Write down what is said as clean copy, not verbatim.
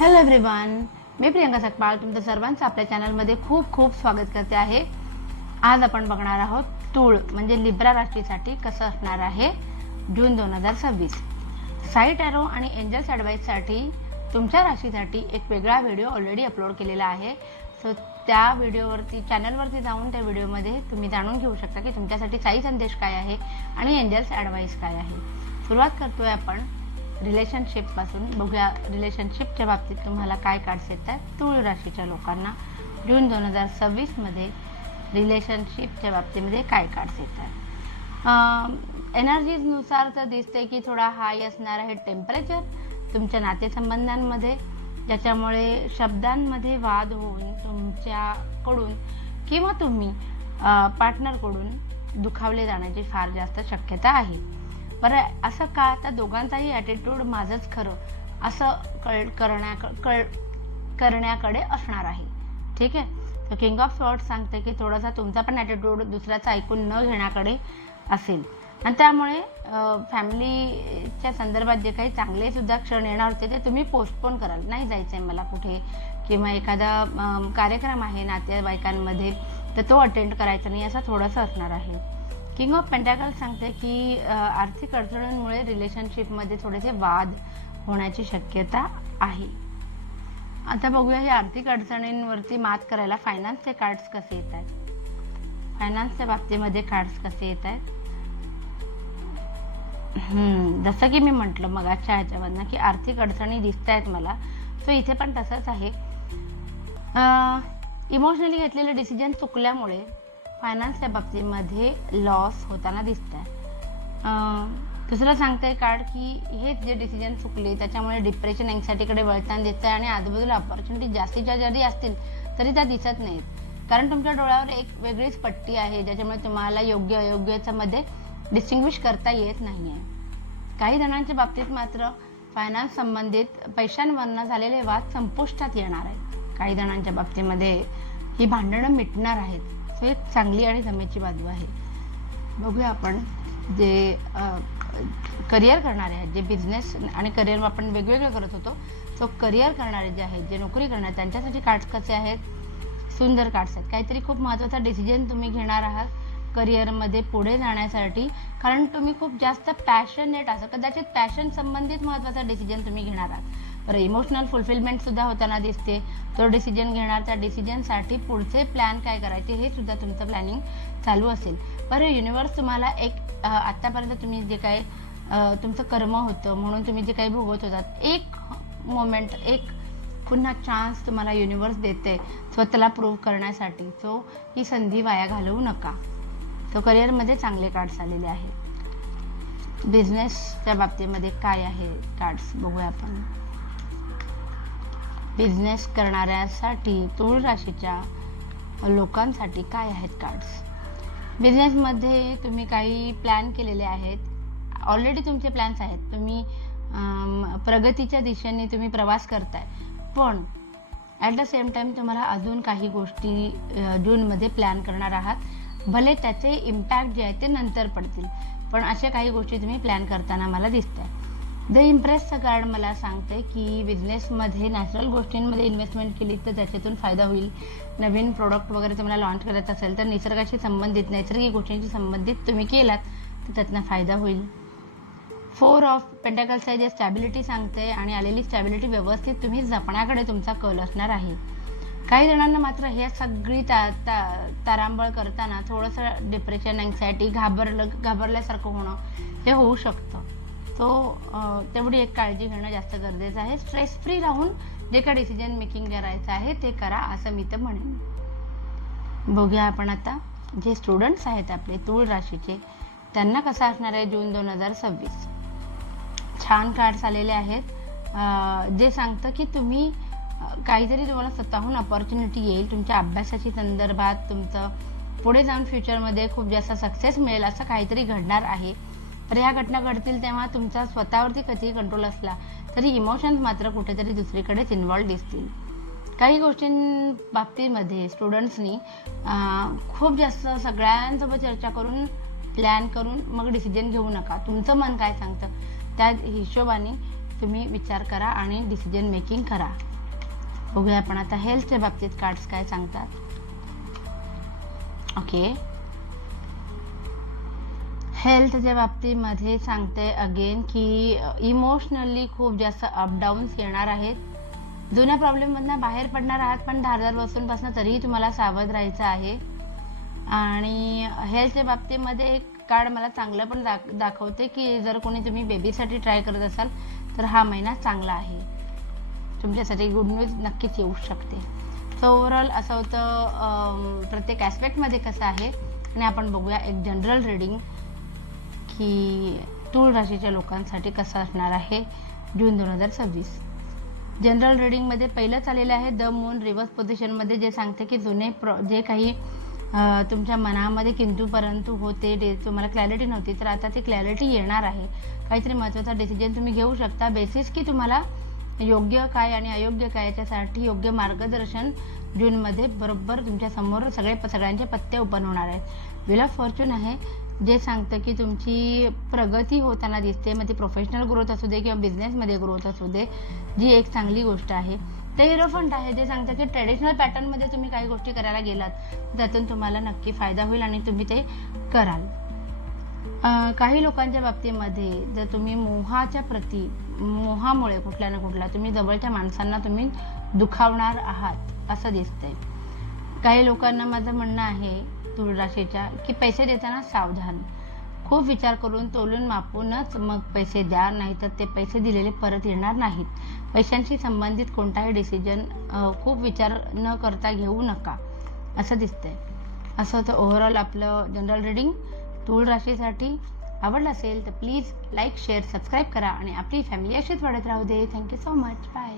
Hello everyone, मी प्रियंका सकपाळ तुमचं सर्वांचं आपल्या चॅनलमध्ये खूप खूप स्वागत करते आहे. आज आपण बघणार आहोत तूळ म्हणजे लिब्रा राशीसाठी कसं असणार आहे जून 2026. साईट ॲरो आणि एंजल्स ॲडवाईससाठी तुमच्या राशीसाठी एक वेगळा व्हिडिओ ऑलरेडी अपलोड केलेला आहे. सो त्या व्हिडिओवरती चॅनलवरती जाऊन त्या व्हिडिओमध्ये तुम्ही जाणून घेऊ शकता की तुमच्यासाठी साई संदेश काय आहे आणि एंजल्स ॲडवाईस काय आहे. सुरुवात करतोय आपण रिलेशनशिपपासून. बघूया रिलेशनशिपच्या बाबतीत तुम्हाला काय कार्ड्स येतात तूळ राशीच्या लोकांना जून 2026 मध्ये रिलेशनशिपच्या बाबतीमध्ये काय कार्ड्स येतात. एनर्जीनुसार तर दिसते की थोडा हाय असणार आहे टेम्परेचर तुमच्या नातेसंबंधांमध्ये, ज्याच्यामुळे शब्दांमध्ये वाद होऊन तुमच्याकडून किंवा तुम्ही पार्टनरकडून दुखावले जाण्याची फार जास्त शक्यता आहे. बरं, असं का? तर दोघांचाही ॲटिट्यूड माझंच खरं असं करण्याकडे असणार आहे. ठीक आहे. तर किंग ऑफ सॉर्ड्स सांगते की थोडासा तुमचा पण ॲटिट्यूड दुसऱ्याचं ऐकून न घेण्याकडे असेल आणि त्यामुळे फॅमिलीच्या संदर्भात जे काही चांगले सुद्धा क्षण येणार होते ते तुम्ही पोस्टपोन कराल. नाही जायचं आहे मला कुठे, किंवा एखादा कार्यक्रम आहे नातेवाईकांमध्ये तर तो अटेंड करायचा नाही, असं थोडंसं असणार आहे. किंग ऑफ पेंटॅकल सांगते की आर्थिक अडचणींमुळे रिलेशनशिपमध्ये थोडेसे वाद होण्याची शक्यता आहे. आता बघूया ही आर्थिक अडचणींवरती मात करायला फायनान्सचे कार्ड्स कसे येत आहेत. फायनान्सच्या बाबतीमध्ये कार्ड्स कसे येत आहेत. जसं की मी म्हटलं मगाच्या ह्याच्यावरनं की आर्थिक अडचणी दिसत आहेत मला, सो इथे पण तसंच आहे. इमोशनली घेतलेले डिसिजन चुकल्यामुळे फायनान्सच्या बाबतीमध्ये लॉस होताना दिसत आहे. दुसरं सांगतंय कार्ड की हे जे डिसिजन चुकले त्याच्यामुळे डिप्रेशन अँक्झायटीकडे वळताना दिसत आहे आणि आजूबाजूला ऑपॉर्च्युनिटी जास्तीच्या जरी असतील तरी त्या दिसत नाहीत, कारण तुमच्या डोळ्यावर एक वेगळीच पट्टी आहे ज्याच्यामुळे तुम्हाला योग्य अयोग्याच्या मध्ये डिस्टिंग्विश करता येत नाही आहे. काही जणांच्या बाबतीत मात्र फायनान्स संबंधित पैशांवरनं झालेले वाद संपुष्टात येणार आहेत. काही जणांच्या बाबतीमध्ये ही भांडणं मिटणार आहेत. सो एक चांगली आणि जमेची बाजू आहे. बघूया आपण जे करिअर करणारे आहेत, जे बिझनेस आणि करिअर आपण वेगवेगळं करत होतो, सो करिअर करणारे जे आहेत, जे नोकरी करणारे त्यांच्यासाठी कार्ड्स कसे आहेत. सुंदर कार्ड्स आहेत. काहीतरी खूप महत्त्वाचा डिसिजन तुम्ही घेणार आहात करिअरमध्ये पुढे जाण्यासाठी, कारण तुम्ही खूप जास्त पॅशनेट असं कदाचित पॅशन संबंधित महत्त्वाचा डिसिजन तुम्ही घेणार आहात. बरं, इमोशनल फुलफिलमेंट सुद्धा होताना दिसते. तो डिसिजन घेणार, त्या डिसिजनसाठी पुढचे प्लॅन काय करायचे हे सुद्धा तुमचं प्लॅनिंग चालू असेल. बरं, युनिवर्स तुम्हाला एक आत्तापर्यंत तुम्ही जे काही तुमचं कर्म होतं म्हणून तुम्ही जे काही भोगत होतात, एक मोमेंट, एक पुन्हा चान्स तुम्हाला युनिवर्स देते स्वतःला प्रूव्ह करण्यासाठी. सो ही संधी वाया घालवू नका. तो करिअरमध्ये चांगले कार्ड्स आलेले आहेत. बिझनेसच्या बाबतीमध्ये काय आहे कार्ड्स बघूया आपण. बिझनेस करणाऱ्यासाठी तूळ राशीच्या लोकांसाठी काय आहेत कार्ड्स. बिझनेसमध्ये तुम्ही काही प्लॅन केलेले आहेत, ऑलरेडी तुमचे प्लॅन्स आहेत, तुम्ही प्रगतीच्या दिशेने तुम्ही प्रवास करताय, पण ॲट द सेम टाईम तुम्हाला अजून काही गोष्टी जूनमध्ये प्लॅन करणार आहात. भले त्याचे इम्पॅक्ट जे आहे ते नंतर पडतील, पण अशा काही गोष्टी तुम्ही प्लॅन करताना मला दिसत आहे. द इम्प्रेसचं कार्ड मला सांगते की बिझनेसमध्ये नॅचरल गोष्टींमध्ये इन्व्हेस्टमेंट केली तर त्याच्यातून फायदा होईल. नवीन प्रोडक्ट वगैरे तुम्हाला लॉन्च करायचं असेल तर निसर्गाशी संबंधित नैसर्गिक गोष्टींशी संबंधित तुम्ही केलात तर त्यातनं फायदा होईल. 4 ऑफ पेंटॅकल्स आहे जे स्टॅबिलिटी सांगते आणि आलेली स्टॅबिलिटी व्यवस्थित तुम्ही जपण्याकडे तुमचा कल असणार आहे. काही जणांना मात्र हे सगळी तारांबळ करताना थोडंसं डिप्रेशन, अँक्झायटी, घाबरल्यासारखं होणं हे होऊ शकतं. तो तेवढी एक काळजी घेणं जास्त गरजेचं आहे. स्ट्रेस फ्री राहून जे काही डिसिजन मेकिंग करायचं आहे ते करा असं मी तर म्हणेन. बघूया आपण आता जे स्टुडंट्स आहेत आपले तूळ राशीचे त्यांना कसं असणार आहे जून 2026. छान कार्ड्स आलेले आहेत जे सांगतं की तुम्ही काहीतरी तुम्हाला स्वतःहून अपॉर्च्युनिटी येईल तुमच्या अभ्यासाची संदर्भात, तुमचं पुढे जाऊन फ्युचरमध्ये खूप जास्त सक्सेस मिळेल असं काहीतरी घडणार आहे. तर ह्या घटना घडतील तेव्हा तुमचा स्वतःवरती कधी कंट्रोल असला तरी इमोशन्स मात्र कुठेतरी दुसरीकडेच इन्व्हॉल्व दिसतील. काही गोष्टींबाबतीमध्ये स्टुडंट्सनी खूप जास्त सगळ्यांसोबत चर्चा करून प्लॅन करून मग डिसिजन घेऊ नका. तुमचं मन काय सांगतं त्या हिशोबाने तुम्ही विचार करा आणि डिसिजन मेकिंग करा. बघूया आपण आता हेल्थच्या बाबतीत कार्ड्स काय सांगतात. ओके, हेल्थच्या बाबतीमध्ये सांगते अगेन की इमोशनली खूप जास्त अपडाऊन्स येणार आहेत. जुन्या प्रॉब्लेममधनं बाहेर पडणार आहात, पण धारदार वस्तूंपासून तरीही तुम्हाला सावध राहायचं आहे. आणि हेल्थच्या बाबतीमध्ये एक कार्ड मला चांगलं पण दाखवते की जर कोणी तुम्ही बेबीसाठी ट्राय करत असाल तर हा महिना चांगला आहे, तुमच्यासाठी गुड न्यूज नक्कीच येऊ शकते. सो ओव्हरऑल असं होतं प्रत्येक ॲस्पेक्टमध्ये कसं आहे. आणि आपण बघूया एक जनरल रीडिंग की तूळ राशीच्या लोकांसाठी कसं असणार आहे जून 2026. जनरल रीडिंगमध्ये पहिलंच आलेलं आहे द मून रिव्हर्स पोझिशनमध्ये, जे सांगते की जे काही तुमच्या मनामध्ये किंतु परंतु होते, तुम्हाला क्लॅरिटी नव्हती, तर आता ती क्लॅरिटी येणार आहे. काहीतरी महत्त्वाचा डिसिजन तुम्ही घेऊ शकता. बेसिस की तुम्हाला योग्य काय आणि अयोग्य काय याच्यासाठी योग्य मार्गदर्शन जूनमध्ये बरोबर तुमच्या समोर सगळ्यांचे पत्ते ओपन होणार आहेत. व्हील ऑफ फॉर्च्यून आहे, जे सांगतं की तुमची प्रगती होताना दिसते. मग ती प्रोफेशनल ग्रोथ असू दे किंवा बिझनेसमध्ये ग्रोथ असू दे, जी एक चांगली गोष्ट आहे. ते हिरोफंट आहे, जे सांगतं की ट्रेडिशनल पॅटर्नमध्ये तुम्ही काही गोष्टी करायला गेलात त्यातून तुम्हाला नक्की फायदा होईल आणि तुम्ही ते कराल. काही लोकांच्या बाबतीमध्ये जर तुम्ही मोहामुळे कुठल्या ना कुठला तुम्ही जवळच्या माणसांना तुम्ही दुखावणार आहात असं दिसतंय. काही लोकांना माझं म्हणणं आहे तूळ राशीच्या की पैसे देताना सावधान, खूप विचार करून तोलून मापूनच मग पैसे द्या, नाहीतर ते पैसे दिलेले परत येणार नाहीत. पैशांशी संबंधित कोणताही डिसिजन खूप विचार न करता घेऊ नका असं दिसतंय. असं होतं ओव्हरऑल आपलं जनरल रीडिंग तूळ राशीसाठी. आवडलं असेल तर प्लीज लाईक, शेअर, सबस्क्राईब करा आणि आपली फॅमिली अशीच वाढत राहू दे. Thank you so much. बाय.